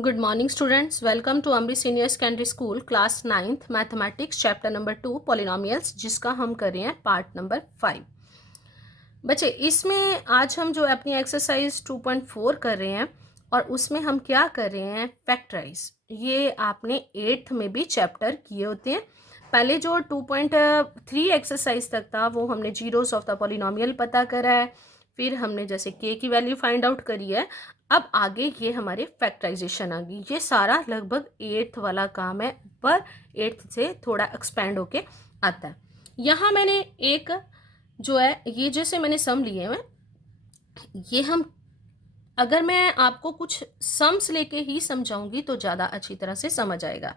Good morning students, welcome to Amri senior secondary school class 9th mathematics chapter number 2 polynomials, जिसका हम कर रहे हैं पार्ट नंबर 5। बच्चे, इसमें आज हम जो अपनी एक्सरसाइज 2.4 कर रहे हैं और उसमें हम क्या कर रहे हैं, फैक्टराइज। ये आपने 8th में भी चैप्टर किए होते हैं। पहले जो 2.3 एक्सरसाइज तक था वो हमने जीरोस ऑफ द पॉलिनोमियल पता करा है, फिर हमने जैसे के की वैल्यू फाइंड आउट करी है। अब आगे ये हमारे फैक्टराइजेशन आ गई। ये सारा लगभग 8th वाला काम है, पर 8th से थोड़ा एक्सपेंड होके आता है। यहाँ मैंने एक जो है, ये जैसे मैंने सम लिए हैं, ये हम अगर मैं आपको कुछ सम्स लेके ही समझाऊंगी तो ज़्यादा अच्छी तरह से समझ आएगा।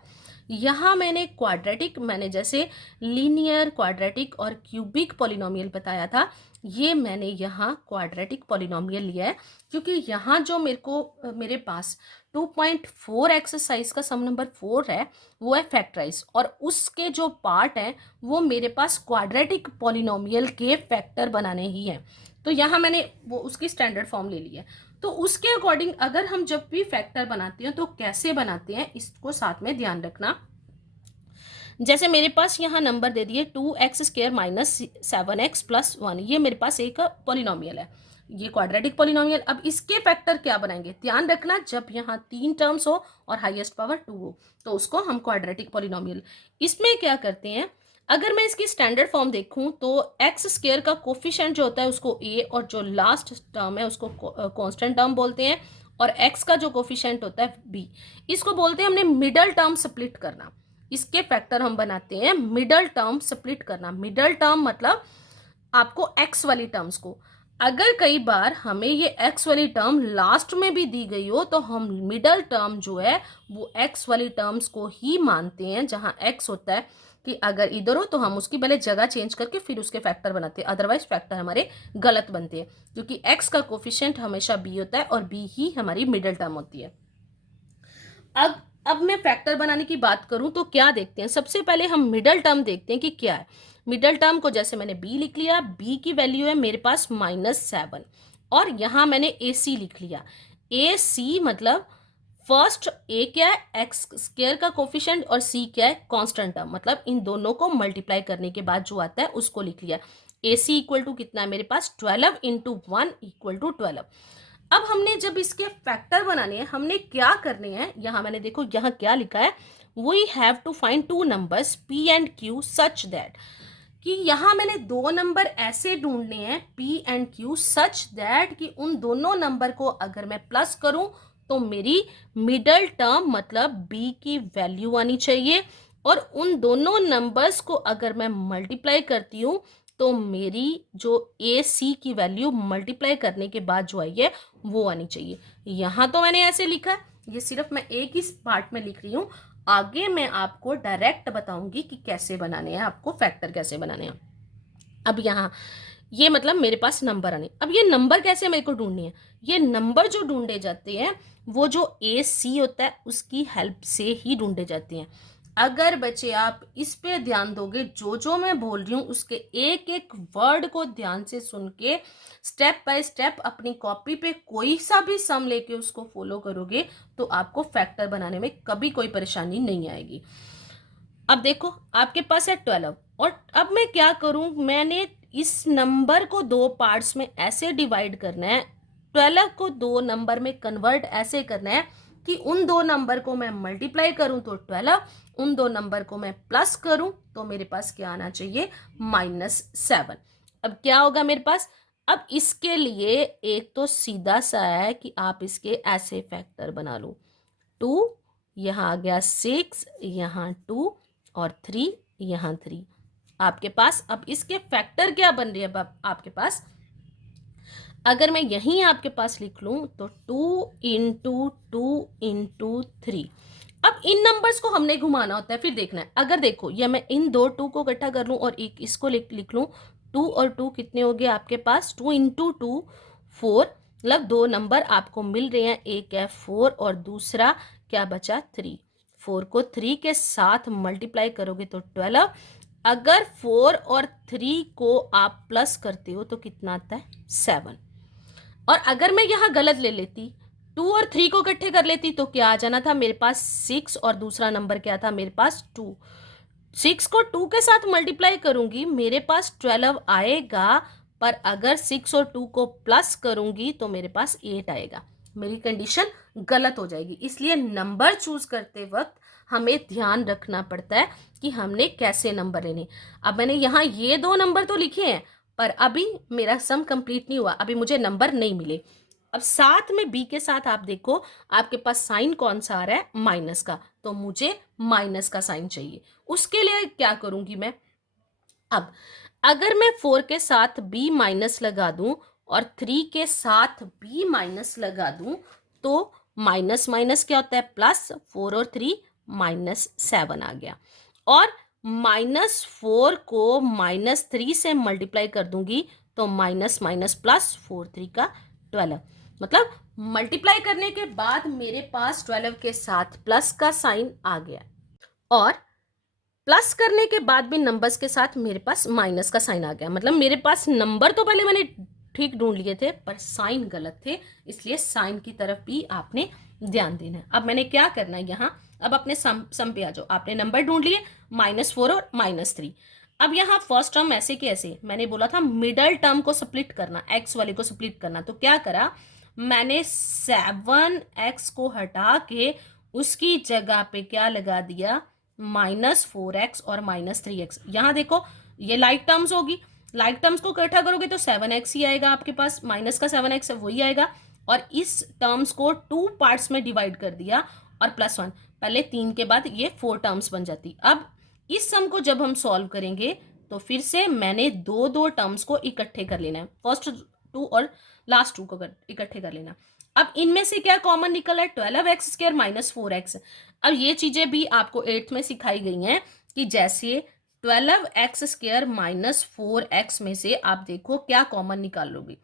यहाँ मैंने क्वाड्रेटिक, मैंने जैसे लीनियर, क्वाड्रेटिक और क्यूबिक पॉलिनोमियल बताया था, ये मैंने यहाँ क्वाड्रेटिक पॉलिनोमियल लिया है, क्योंकि यहाँ जो मेरे पास 2.4 एक्सरसाइज का सम नंबर 4 है वो है फैक्टराइज, और उसके जो पार्ट हैं वो मेरे पास क्वाड्रेटिक पॉलिनोमियल के फैक्टर बनाने ही हैं। तो यहाँ मैंने वो उसकी स्टैंडर्ड फॉर्म ले ली है। तो उसके अकॉर्डिंग अगर हम जब भी फैक्टर बनाते हैं तो कैसे बनाते हैं, इसको साथ में ध्यान रखना। जैसे मेरे पास यहाँ नंबर दे दिए 2x² माइनस 7x प्लस 1, ये मेरे पास एक पॉलिनोमियल है, ये क्वाड्रेटिक पॉलिनोमियल। अब इसके फैक्टर क्या बनाएंगे, ध्यान रखना, जब यहाँ 3 टर्म्स हो और हाईएस्ट पावर 2 हो तो उसको हम क्वाड्रेटिक पॉलिनोमियल। इसमें क्या करते हैं, अगर मैं इसकी स्टैंडर्ड फॉर्म देखूं तो x² का कोफिशिएंट जो होता है उसको a, और जो लास्ट टर्म है उसको कांस्टेंट टर्म बोलते हैं, और x का जो कोफिशिएंट होता है b, इसको बोलते हैं हमने मिडल टर्म स्प्लिट करना। इसके फैक्टर हम बनाते हैं मिडल टर्म स्प्लिट करना। मिडल टर्म मतलब आपको x वाली टर्म्स को, अगर कई बार हमें ये x वाली टर्म लास्ट में भी दी गई हो तो हम मिडल टर्म जो है वो x वाली टर्म्स को ही मानते हैं। जहाँ x होता है कि अगर इधर हो तो हम उसकी पहले जगह चेंज करके फिर उसके फैक्टर बनाते हैं, अदरवाइज फैक्टर हमारे गलत बनते हैं, क्योंकि x का कोफिशिएंट हमेशा b होता है और b ही हमारी मिडल टर्म होती है। अब मैं फैक्टर बनाने की बात करूं तो क्या देखते हैं, सबसे पहले हम मिडल टर्म देखते हैं कि क्या है। मिडल टर्म को जैसे मैंने b लिख लिया, b की वैल्यू है मेरे पास -7, और यहां मैंने ac लिख लिया। ac मतलब फर्स्ट a क्या है, x² का कोफिशिएंट, और c क्या है, कांस्टेंट टर्म, मतलब इन दोनों को मल्टीप्लाई करने के बाद जो आता है उसको लिख लिया। ac इक्वल टू कितना है मेरे पास, 12 इंटू 1 इक्वल टू 12। अब हमने जब इसके फैक्टर बनाने हैं, हमने क्या करने हैं, यहाँ मैंने देखो यहाँ क्या लिखा है, we have to find two numbers p and q such that, कि यहाँ मैंने दो नंबर ऐसे ढूंढने हैं p and q such that कि उन दोनों नंबर को अगर मैं प्लस करूं तो मेरी मिडल टर्म मतलब b की वैल्यू आनी चाहिए, और उन दोनों नंबर्स को अगर मैं मल्टीप्लाई करती हूँ तो मेरी जो ए सी की वैल्यू मल्टीप्लाई करने के बाद जो आई है वो आनी चाहिए। यहाँ तो मैंने ऐसे लिखा है, ये सिर्फ मैं एक ही पार्ट में लिख रही हूँ, आगे मैं आपको डायरेक्ट बताऊंगी कि कैसे बनाने हैं, आपको फैक्टर कैसे बनाने हैं। अब यहाँ ये मतलब मेरे पास नंबर आने, अब ये नंबर कैसे मेरे को ढूंढनी है, ये नंबर जो ढूंढे जाते हैं वो जो ए सी होता है उसकी हेल्प से ही ढूंढे जाते हैं। अगर बच्चे आप इस पे ध्यान दोगे, जो जो मैं बोल रही हूँ उसके एक एक वर्ड को ध्यान से सुन के स्टेप बाय स्टेप अपनी कॉपी पे कोई सा भी सम लेके उसको फॉलो करोगे तो आपको फैक्टर बनाने में कभी कोई परेशानी नहीं आएगी। अब देखो आपके पास है 12, और अब मैं क्या करूं, मैंने इस नंबर को दो पार्ट्स में ऐसे डिवाइड करना है, 12 को दो नंबर में कन्वर्ट ऐसे करना है कि उन दो नंबर को मैं मल्टीप्लाई करूं तो 12, उन दो नंबर को मैं प्लस करूं तो मेरे पास क्या आना चाहिए, -7। अब क्या होगा मेरे पास, अब इसके लिए एक तो सीधा सा है कि आप इसके ऐसे फैक्टर बना लो, 2 यहाँ आ गया, 6 यहाँ 2 और 3 यहाँ 3 आपके पास। अब इसके फैक्टर क्या बन रही है, अब आपके पास अगर मैं यहीं आपके पास लिख लूं तो 2 इंटू 2 इंटू 3। अब इन नंबर्स को हमने घुमाना होता है, फिर देखना है, अगर देखो या मैं इन दो 2 को इकट्ठा कर लूं और एक इसको लिख लूं, 2 और 2 कितने हो गए आपके पास, 2 इंटू 2 4, मतलब दो नंबर आपको मिल रहे हैं, एक है 4 और दूसरा क्या बचा 3। 4 को 3 के साथ मल्टीप्लाई करोगे तो 12, अगर 4 और 3 को आप प्लस करते हो तो कितना आता है 7। और अगर मैं यहाँ गलत ले लेती 2 और 3 को इकट्ठे कर लेती तो क्या आ जाना था मेरे पास 6 और दूसरा नंबर क्या था मेरे पास 2। 6 को 2 के साथ मल्टीप्लाई करूंगी मेरे पास 12 आएगा, पर अगर 6 और 2 को प्लस करूंगी तो मेरे पास 8 आएगा। मेरी कंडीशन गलत हो जाएगी। इसलिए नंबर चूज करते वक्त हमें ध्यान रखना पड़ता है कि हमने कैसे नंबर लेने। अब मैंने यहाँ ये 2 नंबर तो लिखे हैं, पर अभी मेरा सम कंप्लीट नहीं हुआ, अभी मुझे नंबर नहीं मिले। अब साथ में बी के साथ आप देखो आपके पास साइन कौन सा आ रहा है, माइनस का, तो मुझे माइनस का साइन चाहिए। उसके लिए क्या करूंगी मैं, अब अगर मैं 4 के साथ b माइनस लगा दूं और 3 के साथ b माइनस लगा दूं तो माइनस माइनस क्या होता है प्लस, 4 और 3 -7 आ गया। और -4 को -3 से मल्टीप्लाई कर दूंगी तो माइनस माइनस प्लस, 4 3 का 12। मतलब मल्टीप्लाई करने के बाद मेरे पास 12 के साथ प्लस का साइन आ गया, और प्लस करने के बाद भी नंबर्स के साथ मेरे पास माइनस का साइन आ गया। मतलब मेरे पास नंबर तो पहले मैंने ठीक ढूंढ लिए थे पर साइन गलत थे, इसलिए साइन की तरफ भी आपने ध्यान देना है। अब मैंने क्या करना है यहाँ, अब अपने सम पे आ जाओ। आपने नंबर ढूंढ लिए -4 और -3। अब यहाँ फर्स्ट टर्म ऐसे के ऐसे, मैंने बोला था मिडल टर्म को स्प्लिट करना, एक्स वाले को स्प्लिट करना, तो क्या करा मैंने 7x को हटा के उसकी जगह पे क्या लगा दिया, -4x और -3x। यहां देखो ये लाइक टर्म्स होगी, लाइक टर्म्स को इकट्ठा करोगे तो 7x ही आएगा आपके पास, माइनस का 7x है वही आएगा। और इस टर्म्स को 2 पार्ट्स में डिवाइड कर दिया और +1, पहले 3 के बाद ये 4 टर्म्स बन जाती। अब इस सम को जब हम सॉल्व करेंगे तो फिर से मैंने दो दो टर्म्स को इकट्ठे कर लेना है, फर्स्ट 2 और लास्ट 2 को इकट्ठे कर लेना। अब इनमें से क्या कॉमन निकला है, 12x² -4x। अब ये चीजें भी आपको 8th में सिखाई गई हैं कि जैसे 12x² -4x में से आप देखो क्या कॉमन निकालोगे।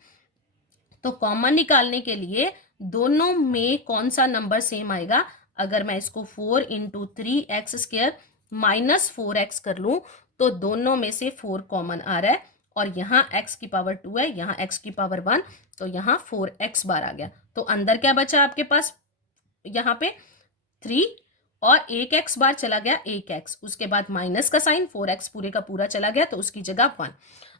तो कॉमन निकालने के लिए दोनों में कौन सा नंबर सेम आएगा, अगर मैं इसको 4 × 3x² -4x कर लूं तो दोनों में से 4 कॉमन आ रहा है, और यहाँ x की पावर 2 है, यहाँ x की पावर 1, तो यहाँ 4x बार आ गया। तो अंदर क्या बचा आपके पास, यहाँ पे 3 और एक x बार चला गया, एक x, उसके बाद माइनस का साइन, 4x पूरे का पूरा चला गया तो उसकी जगह 1।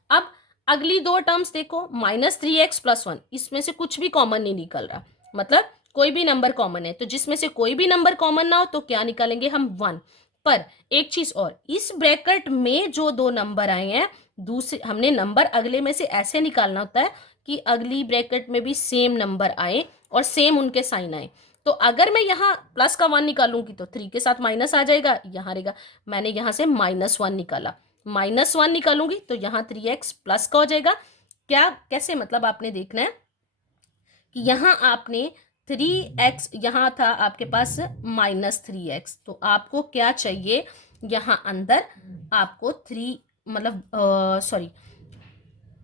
अब अगली दो टर्म्स देखो, -3x + 1, इसमें से कुछ भी कॉमन नहीं निकल रहा, मतलब कोई भी नंबर कॉमन है, तो जिसमें से कोई भी नंबर कॉमन ना हो तो क्या निकालेंगे हम, 1। पर एक चीज और, इस ब्रैकेट में जो दो नंबर आए हैं, दूसरे हमने नंबर अगले में से ऐसे निकालना होता है कि अगली ब्रैकेट में भी सेम नंबर आए और सेम उनके साइन आए। तो अगर मैं यहाँ प्लस का 1 निकालूंगी तो 3 के साथ माइनस आ जाएगा, यहाँ रहेगा। मैंने यहाँ से -1 निकाला, -1 निकालूंगी तो यहाँ 3x प्लस का हो जाएगा। क्या कैसे, मतलब आपने देखना है कि यहाँ आपने 3x, यहाँ था आपके पास -3x, तो आपको क्या चाहिए, यहाँ अंदर आपको 3 मतलब सॉरी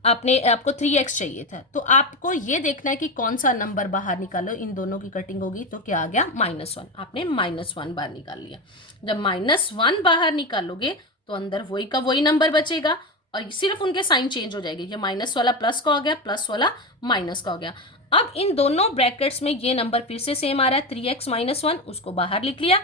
आपको 3x चाहिए था, तो आपको ये देखना है कि कौन सा नंबर बाहर निकालो, इन दोनों की कटिंग होगी तो क्या आ गया, -1। आपने -1 बाहर निकाल लिया। जब -1 बाहर निकालोगे तो अंदर वही का वही नंबर बचेगा और सिर्फ उनके साइन चेंज हो जाएंगे, ये माइनस वाला प्लस का हो गया, प्लस वाला माइनस का हो गया। अब इन दोनों ब्रैकेट्स में ये नंबर फिर से सेम आ रहा है, 3x - 1, उसको बाहर लिख लिया,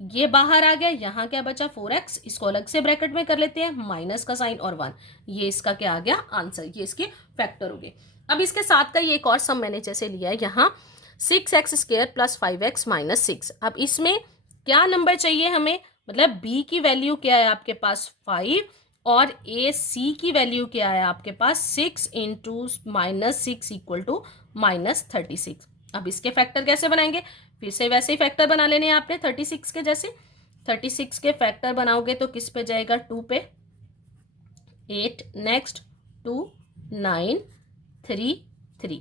ये बाहर आ गया। यहाँ क्या बचा, 4x, इसको अलग से ब्रैकेट में कर लेते हैं, माइनस का साइन और 1, ये इसका क्या आ गया आंसर, ये इसके फैक्टर हो गए। अब इसके साथ का ये एक और सम मैंने जैसे लिया है यहाँ, 6x² + 5x - 6। अब इसमें क्या नंबर चाहिए हमें, मतलब b की वैल्यू क्या है आपके पास 5 और c की वैल्यू क्या है आपके पास 6 × -6 = -36। अब इसके फैक्टर कैसे बनाएंगे, फिर से वैसे ही फैक्टर बना लेने हैं आपने 36 के जैसे। 36 के फैक्टर बनाओगे तो किस पे जाएगा, 2 पे, 8 नेक्स्ट 2 9 3 3।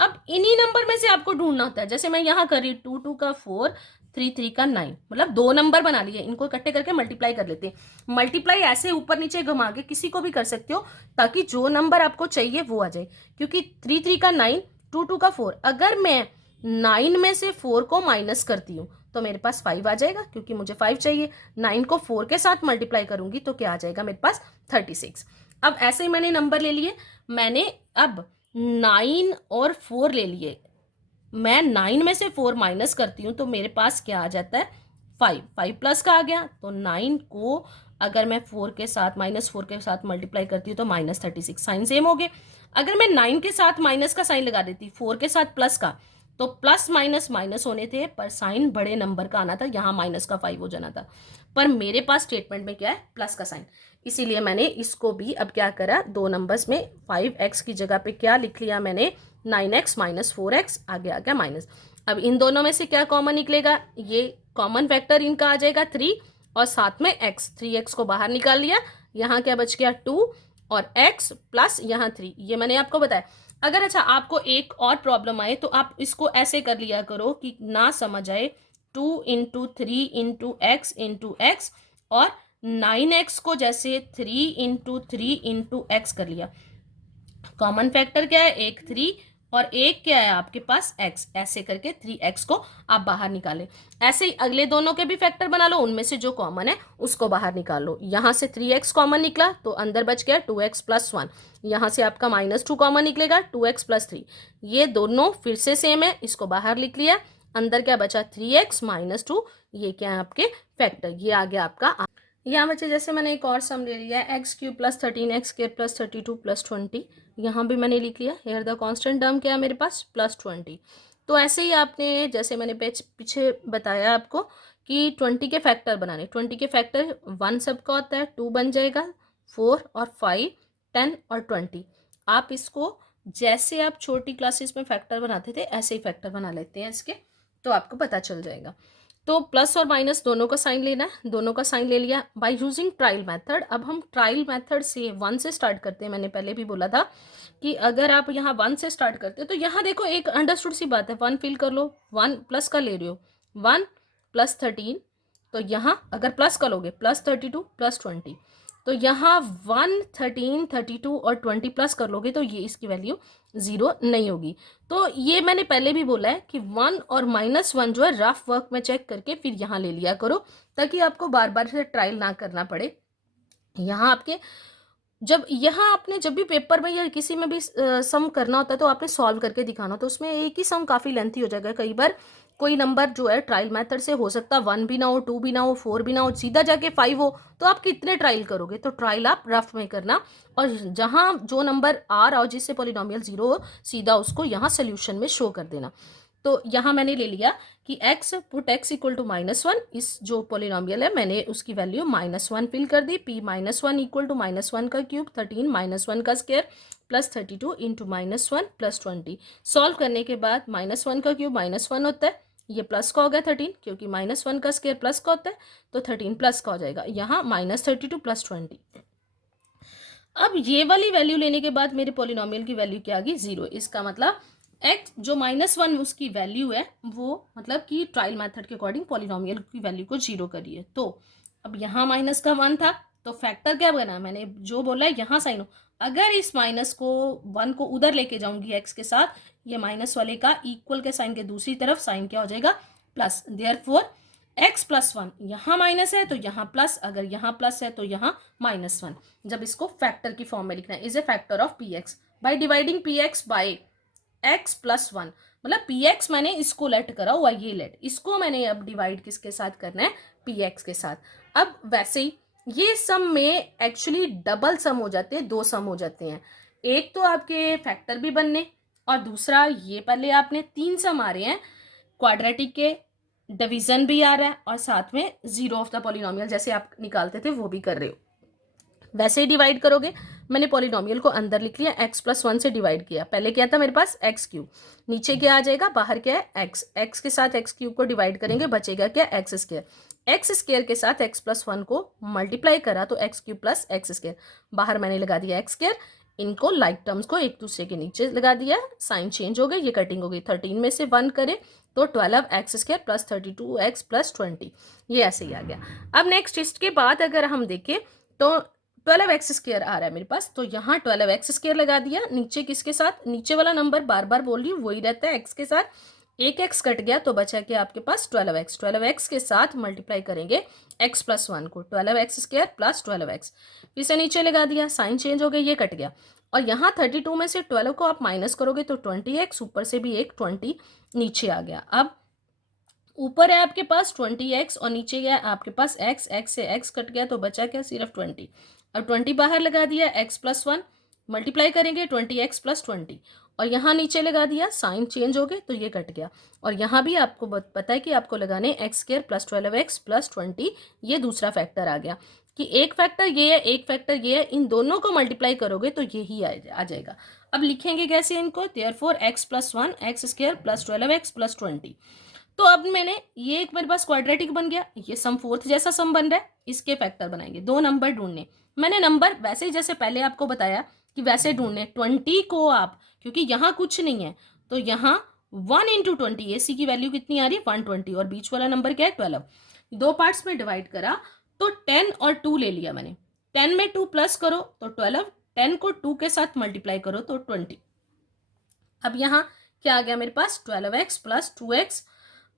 अब इन्हीं नंबर में से आपको ढूंढना होता है, जैसे मैं यहाँ कर रही हूँ 2 2 का 4 3 3 का 9, मतलब दो नंबर बना लिए, इनको इकट्ठे करके मल्टीप्लाई कर लेते हैं। मल्टीप्लाई ऐसे ऊपर नीचे घुमा के किसी को भी कर सकते हो ताकि जो नंबर आपको चाहिए वो आ जाए, क्योंकि 3 3 का 9 2 2 का 4, अगर मैं 9 में से 4 को माइनस करती हूँ तो मेरे पास 5 आ जाएगा, क्योंकि मुझे 5 चाहिए। 9 को 4 के साथ मल्टीप्लाई करूंगी तो क्या आ जाएगा मेरे पास 36। अब ऐसे ही मैंने नंबर ले लिए, मैंने अब 9 और 4 ले लिए, मैं 9 में से 4 माइनस करती हूँ तो मेरे पास क्या आ जाता है 5, 5 प्लस का आ गया। तो 9 को अगर मैं 4 के साथ -4 के साथ मल्टीप्लाई करती हूँ तो -36, साइन सेम हो गए। अगर मैं 9 के साथ माइनस का साइन लगा देती 4 के साथ प्लस का, तो प्लस माइनस माइनस होने थे पर साइन बड़े नंबर का आना था, यहाँ -5 हो जाना था। पर मेरे पास स्टेटमेंट में क्या है, प्लस का साइन, इसीलिए मैंने इसको भी अब क्या करा, दो नंबर्स में 5x की जगह पे क्या लिख लिया मैंने, 9x - 4x, आगे आ गया माइनस। अब इन दोनों में से क्या कॉमन निकलेगा, ये कॉमन फैक्टर इनका आ जाएगा 3 और साथ में x, 3x को बाहर निकाल लिया, यहाँ क्या बच गया 2 और x प्लस यहाँ 3, ये मैंने आपको बताया। अगर अच्छा आपको एक और प्रॉब्लम आए तो आप इसको ऐसे कर लिया करो कि ना समझ आए, 2 × 3 × x और 9x को जैसे 3 × 3 × x कर लिया। कॉमन फैक्टर क्या है, एक 3 और एक क्या है आपके पास x, ऐसे करके 3x को आप बाहर निकालें। ऐसे ही अगले दोनों के भी फैक्टर बना लो, उनमें से जो कॉमन है उसको बाहर निकाल लो। यहाँ से 3x कॉमन निकला तो अंदर बच गया 2x + 1, यहाँ से आपका -2 कॉमन निकलेगा, 2x + 3, ये दोनों फिर से सेम है, इसको बाहर लिख लिया, अंदर क्या बचा 3x - 2, ये क्या है आपके फैक्टर, ये आ गया आपका। यहाँ बच्चे जैसे मैंने एक और सम ले लिया है, x³ + 13 x² + 32 + 20, यहाँ भी मैंने लिख लिया, हेयर द कांस्टेंट टर्म क्या है मेरे पास, +20। तो ऐसे ही आपने, जैसे मैंने पीछे बताया आपको कि 20 के फैक्टर बनाने, 20 के फैक्टर 1 सबका होता है, 2 बन जाएगा, 4 और 5, 10 और 20। आप इसको जैसे आप छोटी क्लासेस में फैक्टर बनाते थे ऐसे ही फैक्टर बना लेते हैं इसके, तो आपको पता चल जाएगा। तो प्लस और माइनस दोनों का साइन लेना है, दोनों का साइन ले लिया बाय यूजिंग ट्रायल मेथड। अब हम ट्रायल मेथड से 1 से स्टार्ट करते हैं। मैंने पहले भी बोला था कि अगर आप यहाँ 1 से स्टार्ट करते हो तो यहाँ देखो एक अंडरस्टूड सी बात है, 1 फिल कर लो, 1 प्लस का ले रहे हो, 1 + 13, तो यहाँ अगर प्लस का लोगे +32 + 20, तो यहाँ 1, 13, 32 और 20 प्लस कर लोगे तो ये इसकी वैल्यू 0 नहीं होगी। तो ये मैंने पहले भी बोला है कि 1 और -1 जो है रफ वर्क में चेक करके फिर यहाँ ले लिया करो, ताकि आपको बार बार से ट्रायल ना करना पड़े। यहाँ आपके जब भी पेपर में या किसी में भी सम करना होता है तो आपने सॉल्व करके दिखाना, तो उसमें एक ही सम काफ़ी लेंथी हो जाएगा। कई बार कोई नंबर जो है ट्रायल मेथड से हो सकता है 1 भी ना हो, 2 भी ना हो, 4 भी ना हो, सीधा जाके 5 हो, तो आप कितने ट्रायल करोगे। तो ट्रायल आप रफ में करना, और जहाँ जो नंबर आ रहा हो जिससे पॉलिनोमियल 0 हो, सीधा उसको यहाँ सोल्यूशन में शो कर देना। तो यहाँ मैंने ले लिया कि x पुट x = -1, इस जो पॉलिनोमियल है मैंने उसकी वैल्यू -1 फिल कर दी, p - 1 = -1 का क्यूब, 13 - 1 का स्क्वायर + 32 × -1 + 20। सॉल्व करने के बाद -1 का क्यूब -1 होता है, ये प्लस का हो गया 13, क्योंकि -1 का स्क्वायर प्लस का होता है, तो 13 प्लस का हो जाएगा, यहाँ -32 + 20। अब ये वाली वैल्यू लेने के बाद मेरे पॉलिनोमियल की वैल्यू क्या आ गई, 0। इसका मतलब x जो -1 उसकी वैल्यू है वो मतलब कि ट्रायल मेथड के अकॉर्डिंग पॉलिनोमियल की वैल्यू को 0 करिए। तो अब यहाँ माइनस का 1 था तो फैक्टर क्या बना, मैंने जो बोला है यहाँ साइन हो, अगर इस -1 को उधर लेके जाऊंगी x के साथ, ये माइनस वाले का इक्वल के साइन के दूसरी तरफ साइन क्या हो जाएगा, प्लस। देयरफॉर x + 1, यहाँ माइनस है तो यहाँ प्लस, अगर यहाँ प्लस है तो यहाँ -1। जब इसको फैक्टर की फॉर्म में लिखना है, is a factor of px by dividing px by x + 1, मतलब px मैंने इसको लेट करा हुआ, ये लेट, इसको मैंने अब डिवाइड किसके साथ करना है, px के साथ। अब वैसे ही ये सम में एक्चुअली डबल सम हो जाते हैं, 2 सम हो जाते हैं, एक तो आपके फैक्टर भी बनने और दूसरा ये पहले आपने 3 सम आ रहे हैं, क्वाड्रेटिक के डिवीजन भी आ रहा है और साथ में 0 ऑफ द पॉलिनोमियल जैसे आप निकालते थे वो भी कर रहे हो। वैसे ही डिवाइड करोगे, मैंने पॉलिनोमियल को अंदर लिख लिया, x + 1 से डिवाइड किया, पहले क्या था मेरे पास x³, नीचे क्या आ जाएगा, बाहर क्या है x के साथ x³ को डिवाइड करेंगे, बचेगा क्या, x² के साथ x + 1 को मल्टीप्लाई करा तो x³ + x², बाहर मैंने लगा दिया x², इनको लाइक टर्म्स को एक दूसरे के नीचे लगा दिया, साइन चेंज हो गई, ये कटिंग हो गई, 13 में से 1 करे तो 12x² + 32x + 20, ये ऐसे ही आ गया। अब नेक्स्ट इसके बाद अगर हम देखें तो 12x² आ रहा है मेरे पास, तो यहाँ 12x² लगा दिया, नीचे किसके साथ, नीचे वाला नंबर बार बार बोल रही हूँ वही रहता है x के साथ, एक x कट गया तो बचा क्या आपके पास 12x के साथ मल्टीप्लाई करेंगे x + 1 को, 12x² + 12x, फिर से नीचे लगा दिया, साइन चेंज हो गई, ये कट गया, और यहाँ 32 में से 12 को आप माइनस करोगे तो 20x, ऊपर से भी एक 20, नीचे आ गया। अब ऊपर है आपके पास 20x और नीचे गया आपके पास x, x से x कट गया तो बचा क्या, सिर्फ 20। अब 20 बाहर लगा दिया, x+1 मल्टीप्लाई करेंगे 20x+20 और यहाँ नीचे लगा दिया, साइन चेंज हो गए तो ये कट गया। और यहाँ भी आपको पता है कि आपको लगाने x² + 12x + 20, ये दूसरा फैक्टर आ गया कि एक फैक्टर ये है, एक फैक्टर ये है, इन दोनों को मल्टीप्लाई करोगे तो ये ही आ जाएगा। अब लिखेंगे कैसे इनको, देयरफॉर x+1 x² + 12x + 20। तो अब मैंने ये एक मेरे पास क्वाड्रेटिक बन गया, ये सम फोर्थ जैसा सम बन रहा है, इसके फैक्टर बनाएंगे। दो नंबर ढूंढने, मैंने नंबर वैसे ही जैसे पहले आपको बताया कि वैसे ढूंढने। 20 को आप, क्योंकि यहाँ कुछ नहीं है तो यहाँ 1 × 20, AC की वैल्यू कितनी आ रही है 120 और बीच वाला नंबर क्या है 12। दो पार्ट्स में डिवाइड करा तो 10 और 2 ले लिया मैंने। 10 में 2 प्लस करो तो 12, 10 को 2 के साथ मल्टीप्लाई करो तो 20। अब यहाँ क्या आ गया मेरे पास, 12x + 2x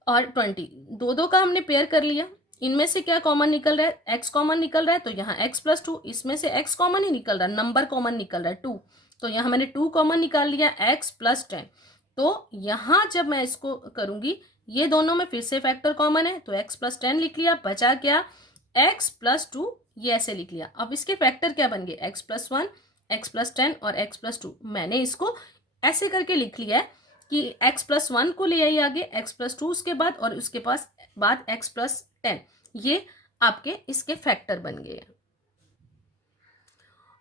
और 20, दो दो का हमने पेयर कर लिया। इनमें से क्या कॉमन निकल रहा है, x कॉमन निकल रहा है तो यहाँ x + 2, इसमें से x कॉमन ही निकल रहा है, नंबर कॉमन निकल रहा है 2, तो यहाँ मैंने 2 कॉमन निकाल लिया, x + 10। तो यहाँ जब मैं इसको करूंगी, ये दोनों में फिर से फैक्टर कॉमन है तो x + 10 लिख लिया, बचा क्या x + 2, ये ऐसे लिख लिया। अब इसके फैक्टर क्या बन गए, x + 1 x + 10 और x + 2। मैंने इसको ऐसे करके लिख लिया है कि x + 1 को ले आई आगे, x + 2 उसके बाद और उसके पास बाद x + 10, ये आपके इसके फैक्टर बन गए।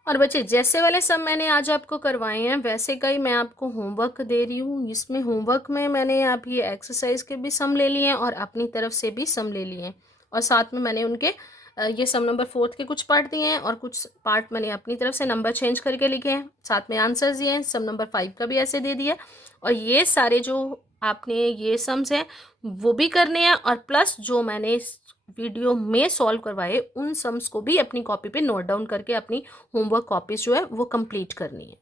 और बच्चे जैसे वाले सब मैंने आज आपको करवाए हैं वैसे का ही मैं आपको होमवर्क दे रही हूँ। इसमें होमवर्क में मैंने आप ये एक्सरसाइज के भी सम ले लिए हैं और अपनी तरफ से भी सम ले लिए हैं, और साथ में मैंने उनके ये सम नंबर 4 के कुछ पार्ट दिए हैं और कुछ पार्ट मैंने अपनी तरफ से नंबर चेंज करके लिखे हैं, साथ में आंसर्स दिए हैं। सम नंबर 5 का भी ऐसे दे दिया, और ये सारे जो आपने ये सम्स हैं वो भी करने हैं, और प्लस जो मैंने वीडियो में सॉल्व करवाए उन सम्स को भी अपनी कॉपी पे नोट डाउन करके अपनी होमवर्क कॉपीज जो है वो कंप्लीट करनी है।